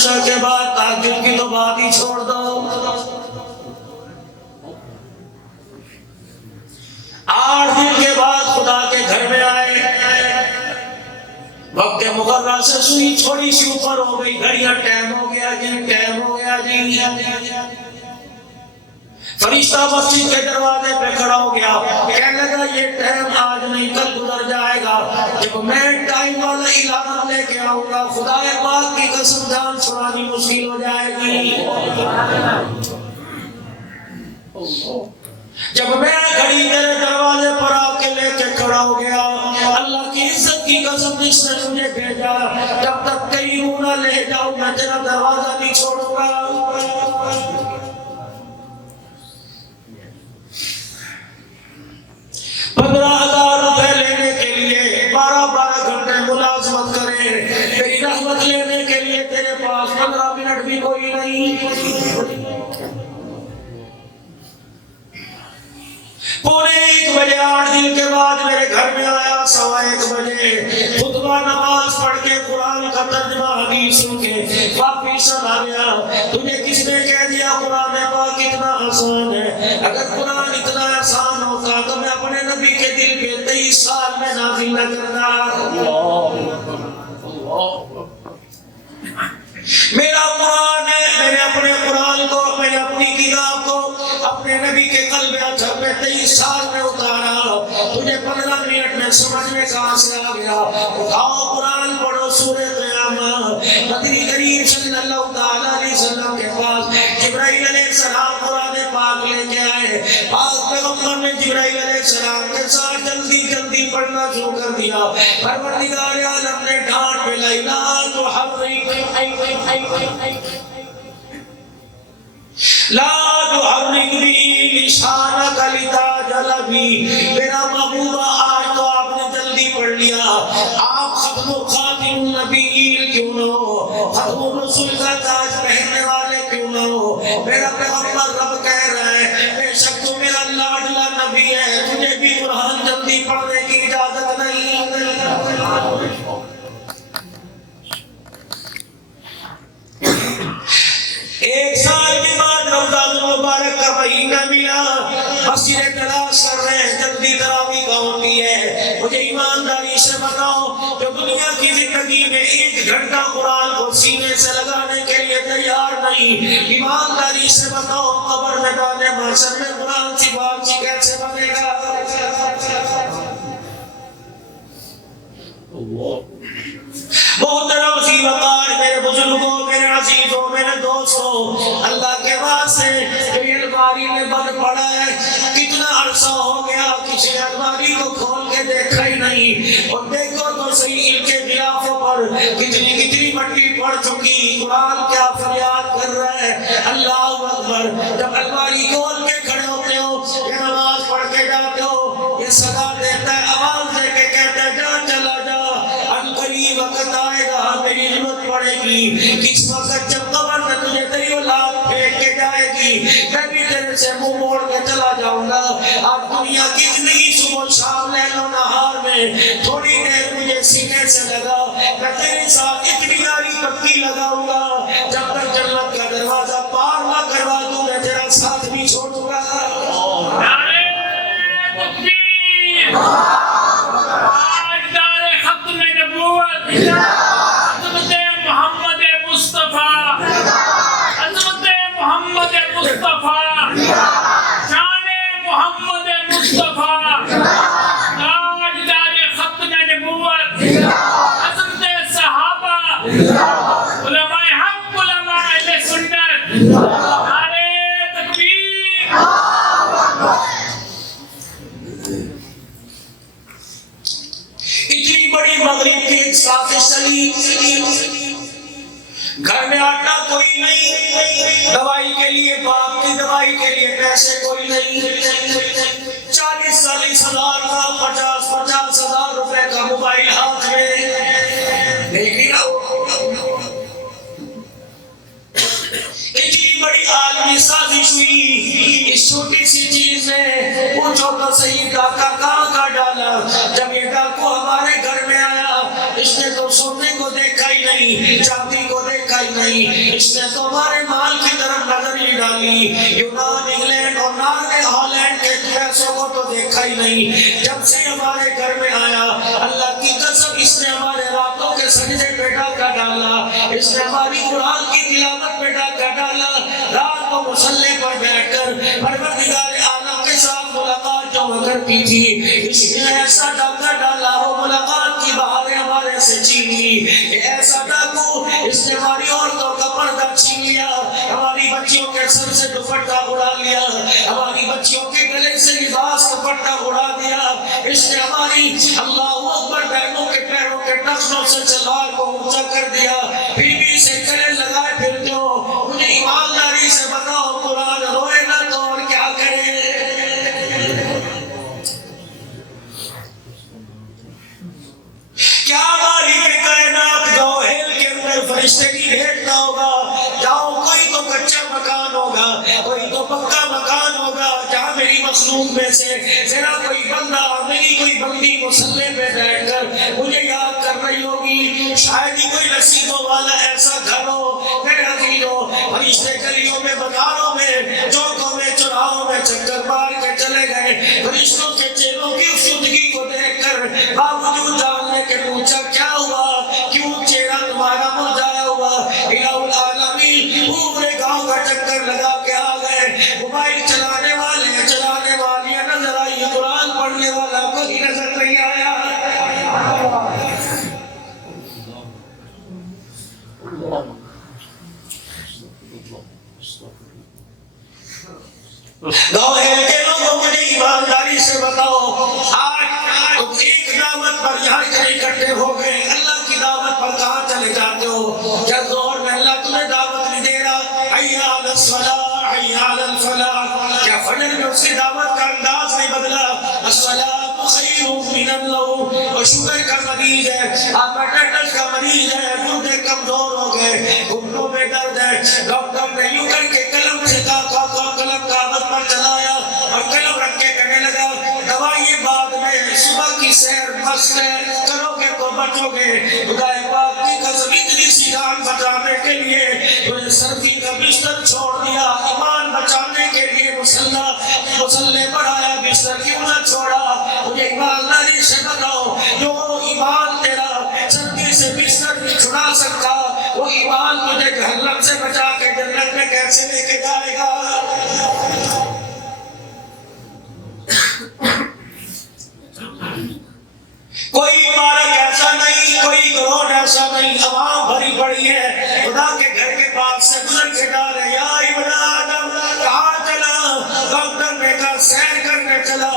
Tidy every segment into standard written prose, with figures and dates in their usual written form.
عشاء کے بعد تہجد کی تو بات ہی چھوڑ دو، 8 دن کے بعد خدا کے گھر میں آئے، وقت مقررہ سے سوئی تھوڑی سی اوپر ہو گئی، گھڑیاں ٹائم ہو گیا جی، ٹائم ہو گیا جی۔ فرشتہ مسجد کے دروازے پہ کھڑا ہو گیا، کہنے لگا یہ ٹائم آج نہیں کل گزر جائے گا، جب میں ٹائم والا اعلان لے کے آؤں گا خدا پاک کی قسم جان چھڑانی مشکل ہو جائے گی۔ جب میں گھڑی تیرے دروازے پر آ کے لے کے کھڑا ہو گیا، اللہ کی عزت کی قسم جس نے مجھے بھیجا، جب تک کہیں منہ نہ لے جاؤں میں تیرا دروازہ نہیں چھوڑوں گا۔ 15,000 روپے لینے کے لیے 12 گھنٹے ملازمت کرے، تیری رحمت لینے کے لیے تیرے پاس 15 منٹ بھی کوئی نہیں۔ 1:15 بجے 8 دن کے بعد میرے گھر میں آیا، 1:15 بجے خطبہ نماز پڑھ کے قرآن کا ترجمہ حدیث سن کے واپس چلا گیا۔ تجھے کس نے کہہ دیا قرآن پاک اتنا آسان ہے؟ اگر قرآن اتنا آسان ہوتا تو میں اپنے نبی کے دل پہ 23 سال میں نازل نہ کرتا۔ میرا قرآن ہے، میں نے اپنے قرآن کو، میں نے اپنی کتاب کو اپنے نبی کے قلب اطہر میں 23 سال میں اتارا، تجھے 15 منٹ میں سمجھ میں کہاں سے آ گیا؟ اٹھاؤ قرآن پڑھو سورہ قیامہ۔ نبی کریم صلی اللہ تعالی علیہ وسلم کے پاس جبرائیل علیہ السلام قرآن پاک لے کے آئے، پاک پیغمبر نے جبرائیل علیہ السلام کے ساتھ جلدی جلدی پڑھنا شروع کر دیا۔ پروردگار عالم نے ڈانٹ پہ لائی، لا تحرک بھی لسانک لتعجل بھی۔ میرا محبوب آج تو آپ نے جلدی پڑھ لیا، آپ ختم و خاتم النبیین کیوں نہ ہو، ختم الرسول کا تاج پہننے والے کیوں نہ ہو؟ میرا پیغمبر رب کہہ رہا ہے بے شک تو میرا لاڈلا نبی ہے، تجھے بھی قرآن جلدی پڑھنے کی اجازت نہیں۔ 1 سال کے بعد رمضان المبارک کا مہینہ ملا، مسجد تلاش کر رہے ہیں جلدی تراویح کا ہوتی ہے۔ مجھے ایمانداری سے بتاؤ، جو دنیا کی زندگی میں 1 گھنٹہ قرآن کو سینے سے لگانے کے لیے تیار نہیں، ایمانداری سے بتاؤ قبر میدان محشر میں قرآن کی بارچی کیسے بنے گا؟ محترم ذی وقار میرے بزرگوں، میرے عزیزوں، میرے دوستوں، اللہ کے واسطے میری الماری میں بند پڑا ہے، کتنا عرصہ ہو گیا کسی الماری کو کھول کے دیکھا ہی نہیں، اور دیکھو تو صحیح ان کے غلافوں پر کتنی مٹی پڑ چکی، قرآن کیا فریاد کر رہا ہے، اللہ اکبر۔ جب الماری کھول کے کھڑے ہوتے ہو یا نماز پڑھ کے جاتے ہو، یہ صدا دیتا ہے، آواز دے کے کہتا ہے جا چلا جا، قریب وقت آئے گا میری ضرورت پڑے گی، کس وقت جب قبر میں تجھے تیری اولاد پھینک کے جائے گی، میں بھی تیرے سے منہ موڑ کے چلا جاؤں گا۔ آپ دنیا کی زندگی صبح شام لیل و نہار میں تھوڑی دیر مجھے سینے سے لگا، میں تیرے ساتھ اتنی یاری پکی لگاؤں گا جب تک جنت کا دروازہ پار نہ کروا دوں، میں تیرا ساتھ بھی چھوڑوں گا۔ نعرہ تکبیر، عظمت محمد مصطفیٰ، عظمت محمد مصطفیٰ، شان محمد مصطفیٰ، تاجدار ختم نبوت، عظمت صحابہ، علماء حق، علماء اہل سنت، نعرہ تکبیر۔ اتنی بڑی مغرب کی ایک سازش چلی، گھر میں آٹا کوئی نہیں، دوائی کے لیے باپ کی دوائی کے لیے پیسے کوئی نہیں، 40-40 ہزار کا 50-50 ہزار روپے کا موبائل ہاتھ میں، دیکھ رہا اتنی بڑی عالمی سازش ہوئی، اس چھوٹی سی چیز میں پوچھو تو صحیح ڈاکہ کہاں کا ڈالا؟ جب یہ ڈاکو ہمارے گھر میں آیا، اس نے تو سونے کو دیکھا ہی نہیں، چاندی کو دیکھا دیکھا ہی نہیں، اس نے تو ہمارے مال کی طرف نظر ہی ڈالی، یونان انگلینڈ اور ناروے ہالینڈ کے پیسوں کو تو دیکھا ہی نہیں۔ جب سے ہمارے گھر میں آیا اللہ کی قسم اس نے ہمارے راتوں کے سجدے پہ ڈاکہ ڈالا، اس نے ہماری قرآن کی تلاوت پہ ڈاکہ ڈالا، رات کو مصلی پر بیٹھ کر پروردگار عالم کے ساتھ ملاقات جو کرتی تھی، اس نے ایسا ڈاکہ ڈالا وہ ملاقات کی بہاریں ہمارے سے چھین لی۔ ایسا ڈاکو اس نے ہماری عورتوں کا پردہ چھین لیا، ہماری بچیوں کے سر سے دوپٹہ اڑا لیا، ہماری بچیوں کے گلے سے لباس دوپٹہ اڑا دیا، اس نے ہماری اللہ اکبر بہنوں کے پیروں کے ٹخنوں سے تلوار کو اونچا کر دیا، پھر بھی اسے گلے لگائے پھرتے ہو۔ مجھے ایمانداری سے بتاؤ قرآن روئے نہ تو اور کیا کرے؟ کیا مالک کائنات گوہل کے اندر فرشتے کی بھیجتا ہوگا، جاؤ کوئی تو کچا مکان ہوگا، کوئی تو پکا مکان ہوگا، جہاں میری مخلوق میں سے ذرا کوئی بندہ میری کوئی بندی مصلی پہ بیٹھ کر مجھے یاد کر رہی ہوگی، شاید ہی کوئی نصیبوں والا ایسا گھر ہو میرے عزیزو، فرشتے گلیوں میں بازاروں میں چوکوں میں چوراہوں میں چکر مار کے چلے گئے، فرشتوں کے چہروں کی افسردگی کو دیکھ کر باوجود جاننے کے پوچھا کیا ہوا، کیوں چہرہ تمہارا مرجھایا ہوا؟ الہ العالمین پورے گاؤں کا چکر لگا کے آ گئے، موبائل چلانے والے چلانے والیاں نظر آئی، قرآن پڑھنے والا کوئی نظر نہیں آیا۔ گوہر کے لوگوں مجھے ایمانداری سے بتاؤ، آج تم ایک دعوت پر یہاں اکٹھے ہو گئے، اللہ کی دعوت پر کہاں چلے جاتے ہو؟ کیا زور میں اللہ تمہیں دعوت نہیں دے رہا؟ حی علی الصلاۃ حی علی الفلاح، کیا فجر میں اس کی دعوت کا انداز نہیں بدلا؟ الصلاۃ خیر من النوم، وہ شوگر کا مریض ہے، ہیپاٹائٹس کا مریض ہے، گردے کمزور ہو گئے، گھٹنوں میں درد ہے، ڈاکٹر نے یوں کر کے قلم سے قلم کاغذ پر چلایا اور قلم رکھ کے کہنے لگا دوائی بعد میں، صبح کی سیر مست کرو گے تو بچو گے۔ خدا پاک کی قسم اتنی سی جان بچانے کے لیے تجھے سردی کا بستر چھوڑ دیا، ایمان بچانے کے لیے مسلح بڑھایا، بستر کیوں نہ چھوڑا؟ مجھے ایمانداری سے بتاؤ، جو ایمان تیرا سردی سے بستر نہیں چھڑا سکتا، وہ ایمان تجھے جہنم سے بچا کے جنت میں کیسے لے کے جائے گا؟ کوئی پارک ایسا نہیں، کوئی گراؤنڈ ایسا نہیں، عوام بھری پڑی ہے، خدا کے گھر کے پاس سے گزر کے جا رہے، یا ابن آدم کہاں چلا؟ ڈاکٹر نے کہا سیر کرنے چلا۔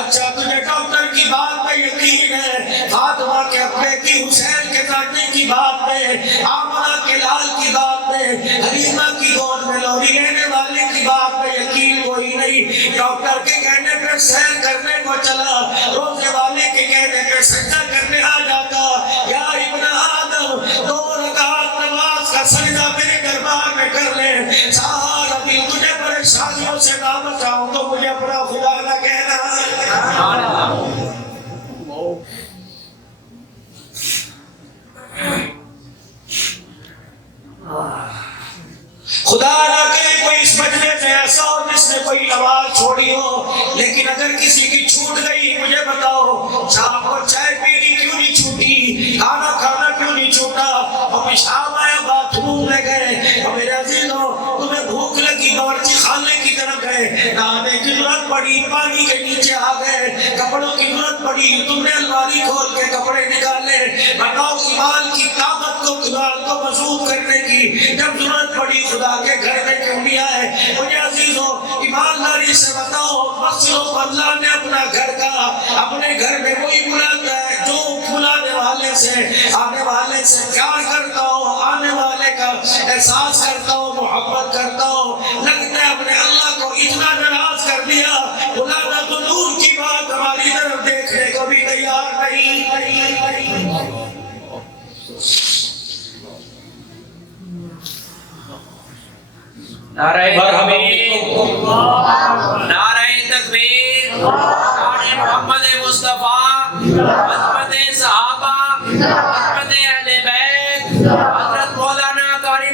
اچھا تجھے ڈاکٹر کی بات پہ یقین ہے، فاطمہ کے ابے کی، حسین کے دادے کی بات پہ، آمنہ کے لال کی بات پہ، حلیمہ کی گود میں لوری لینے والے کی بات پہ یقین کوئی نہیں، ڈاکٹر کے کہنے پہ سیر کرنے کو چلا، روزے والے کے کہنے پہ سجدہ کرنے آ جاتا۔ یا ابن آدم 2 رکعت نماز کا سجدہ میرے دربار میں کر لے، سارا دن تجھے پریشانیوں سے نہ بچاؤں تو مجھے اپنا خدا نہ کہنا۔ خدا نہ کرے کوئی اس مجلس میں ایسا ہو جس نے کوئی نماز چھوڑی ہو، لیکن اگر کسی کی چھوٹ گئی مجھے بتاؤ، شام کو چائے پینی کیوں نہیں چھوٹی، کھانا کھانا کیوں نہیں چھوٹا، اور پیشاب آیا باتھ روم میں گئے، اور میرے عزیزوں تمہیں بھوک لگی باورچی خانے کی طرف گئے، نہانے کی ضرورت پڑی پانی کے نیچے آ گئے، کپڑوں کی ضرورت پڑی تم نے الماری کھول کے کپڑے نکالے، بتاؤ ایمان کی طاقت کو ایمان کو مضبوط کرنے کی جب ضرورت پڑی خدا کے گھر میں کیوں نہیں آئے؟ مجھے عزیزوں ایمانداری سے بتاؤ، مسجدوں کو اللہ نے اپنا گھر کا، اپنے گھر میں وہی بلاتا ہے جو بلانے والے سے آنے والے سے پیار کرتا ہو، آنے والے کا احساس کرتا ہو، محبت کرتا ہو۔ لگتا ہے اپنے اللہ کو اتنا ناراض کر دیا، بلانا تو دور کی بات ہماری طرف دیکھنے کو بھی تیار نہیں۔ نعرہ تکبیر، نعرہ تکبیر، نعرہ محمد مصطفیٰ، عظمت صحابہ، عظمت اہل بیت، حضرت مولانا قاری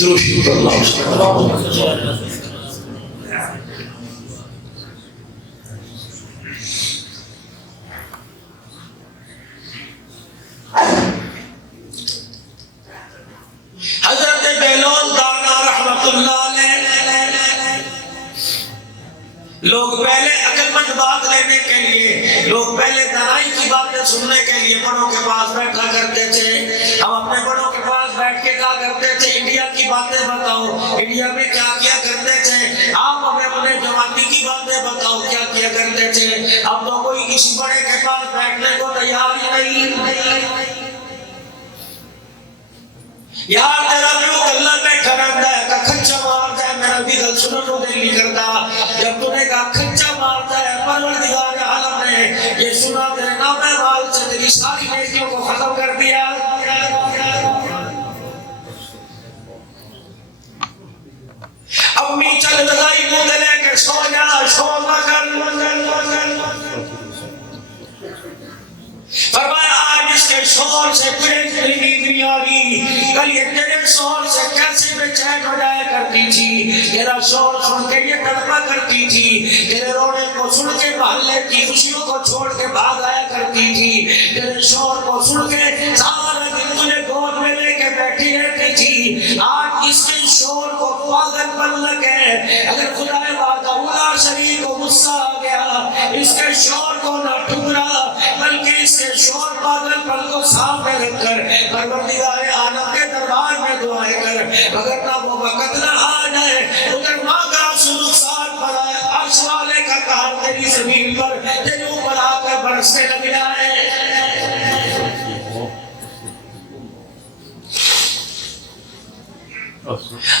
درود شریف اللہ حضرت بہلول دانا رحمت اللہ علیہ، لوگ پہلے عقل مند بات لینے کے لیے، لوگ پہلے دانائی کی باتیں سننے کے لیے بڑوں کے پاس بیٹھا کرتے تھے. ہم اپنے بڑوں کے پاس بیٹھ کے کہا کرتے تھے انڈیا کی باتیں بتاؤ، انڈیا میں کیا کیا کرتے تھے. آپ اپنے جوانی کی باتیں بتاؤ کیا کیا کرتے تھے. اب تو کوئی کسی بڑے کے پاس بیٹھنے کو تیار ہی نہیں. یار تیرا پیو اللہ بیٹھا رہتا ہے کہ کھچا مارتا ہے، میرا بھی دل سنن کو دل نہیں کرتا. جب تو نے کہا کھچا مارتا ہے، پروردگار عالم نے یہ سنا تیرے نام مال سے تیری ساری نیکیوں کو ختم کر دیا. امی چل لگائی منہ لے کے سو جا، شور نہ کر. فرمایا آج اس کے شور سے تجھے نیند نہیں آ رہی، کل یہ تیرے شور سے کیسے بے چین ہو جایا کرتی تھی. تیرا شور سن کے یہ تڑپا کرتی تھی، تیرے رونے کو سن کے محلے کی خوشیوں کو چھوڑ کے بھاگ آیا کرتی تھی. تیرے شور کو سن کے سارا دن تجھے گود میں لے کے بیٹھی رہتی تھی. آج اس کے شور کو پاگل پن لگے. اگر خدا وعدہ اولا شریک کو غصہ آ گیا، اس کے شور کو نہ ٹھکرا بلکہ اس کے شور پاگل پن کو سامنے رکھ کر پروردگار عالم کے دربار میں دعائیں کر. اگر نہ وہ وقت نہ آ جائے ادھر ماں کا سلوک ساتھ پڑا ہے، عرش والے کا کہا تیری زمین پر تیرے اوپر آ کر برسنے لگ جائے.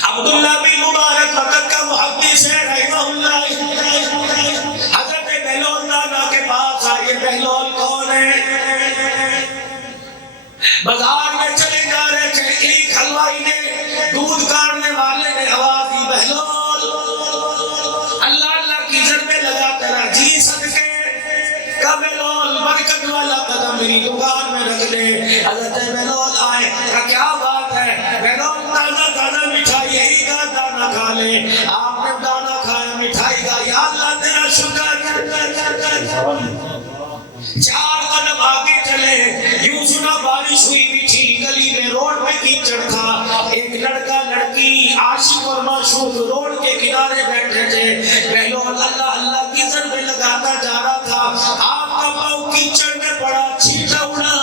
عبداللہ بن مبارک وقت کا محدث ہے رحمہ اللہ. حضرت بہلول دانا کے پاس آئے. بہلول کون ہے؟ بازار میں چلے جا رہے تھے، ایک حلوائی نے، دودھ کاٹنے والے نے آواز دی بہلول اللہ اللہ کی ضربے لگا تیرا جی صدقے. کہ بہلول برکت والا قدم میری دکان میں رکھ دے. حضرت بہلول آئے کہ کیا بات ہے؟ بہلول تازہ تازہ مٹھائی یہی کا دانا کھا لے. آپ نے دانا کھایا مٹھائی کا، یا اللہ تیرا شکر. 4 قدم آگے چلے، یوں سنا بارش ہوئی بھی تھی، گلی میں روڈ میں کیچڑ تھا. ایک لڑکا لڑکی عاشق اور معشوق روڈ کے کنارے بیٹھے تھے. بہلول اللہ اللہ کی ضربیں لگاتا جا رہا تھا. آپ کا پاؤں کیچڑ میں پڑا، چھینٹا اڑا،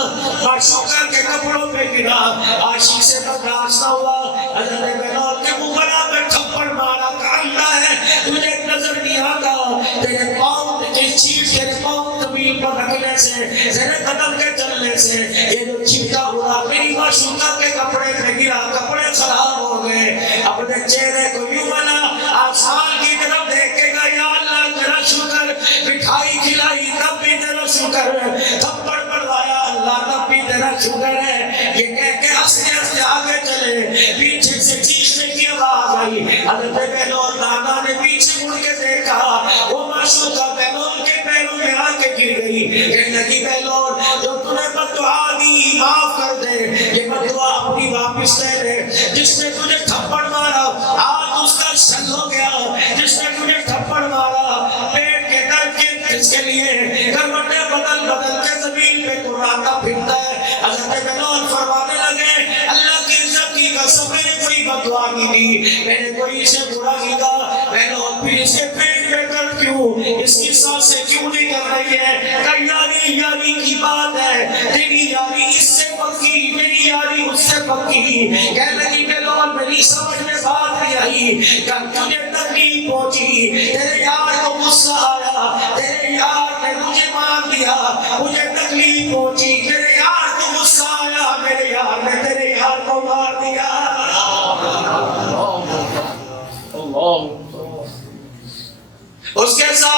معشوقہ کے کپڑوں پہ گرا. عاشق سے برداشت نہ ہوا، حضرت بہلول کے منہ پر آپ نے تھپڑ مارا. کہا اللہ ہے تجھے نظر نہیں آتا، تیرے پاؤں کے چھینٹ تیرے پاؤں زمین پر رکھنے سے، تیرے قدم کے چلنے سے یہ جو چھینٹا ہوا میری معشوقہ کے کپڑے پہ گرا، کپڑے خراب ہو گئے. اپنے چہرے کو یوں بنا آسمان کی طرف دیکھے گا، یا اللہ تیرا شکر. مٹھائی کھلائی تب بھی تیرا شکر ہے، تھپڑ پڑوایا اللہ تب بھی تیرا شکر ہے. یہ کہہ کے ہنستے ہنستے آگے چلے. پیچھے سے چیخنے کی آواز آئی. حضرت بہلول دانا نے پیچھے مڑ کے دیکھا، وہ معشوقہ بہلول کے پیروں میں آ کے گر گئی. کہنے لگی بہلول جو تو نے بددعا دی معاف کر دے، یہ بددعا اپنی واپس لے لے. جس نے تجھے تھپڑ مارا آج اس کا شل ہو گیا. جس نے تجھے تھپڑ مارا پیٹ کے درد اس کے لیے کروٹیں بدل بدل کے زمین پہ قراتا پھرتا ہے. حضرت بہلول فرمانے لگے اللہ کی عزت کی قسم میں نے کوئی بددعا نہیں دی، میں نے کوئی اسے برا نہیں کہا. بہلول پھر اس کے پیٹ میں درد کیوں، اس کی سانسیں کیوں نہیں کر رہی ہے؟ کہ یاری یاری کی بات ہے، تیری یاری اس سے پکی، میری یاری اس سے پکی. کہنے لگی بہلول میری سمجھ میں بات نہیں آئی کہ تجھے تکلیف پہنچی، تیرے یار کو غصہ آیا، تیرے یار نے مجھے مار دیا، مجھے تکلیف پہنچی. میرے یار کو غصہ آیا، میرے یار نے تیرے یار کو مار دیا. اس کے ساتھ